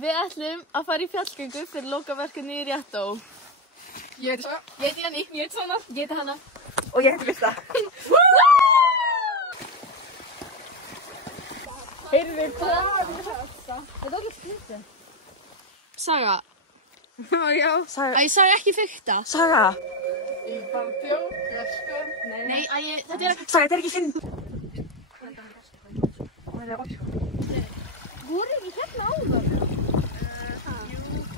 Við ætlum að fara í fjallgöngu fyrir lokaverkefni í Réttó. Ég heiti Saga. Ég heiti Jenny. Ég heiti Sanna. Ég heiti Hanna. Og ég heiti Birta. Heyrðu, hvað er þetta? Þetta er alveg skrítið. Saga. Já. Æ, Saga ekki fykta. Saga. Ég bara djóka, sko. Nei, þetta er ekki... Saga, þetta er ekki finn. Voru ekki hérna áður?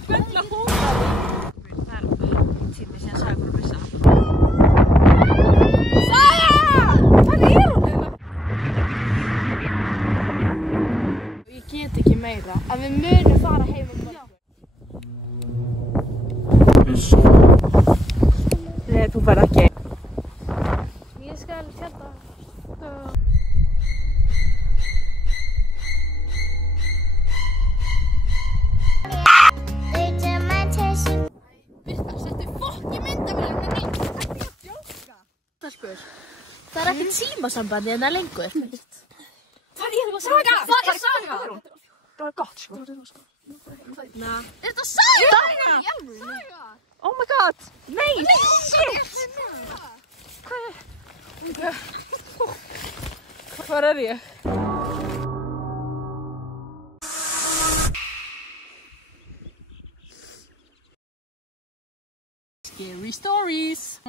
Hvernig hópaði? Það er tími síðan Saga bara missa. Saga! Hvað er hún? Ég get ekki meira. En við munum fara heim morgun. Nei, þú færð ekki. Ég skal tjálta. Birta, settu fokk í myndavélina mín. Ekki að djóka. Það er ekki tímasambandi en það er lengur. Hvað er það? Saga! Hvað er Saga? Það var gott, sko. Er þetta Saga? Saga! Oh my god! Nei! Shit! Hvar er ég? Scary stories.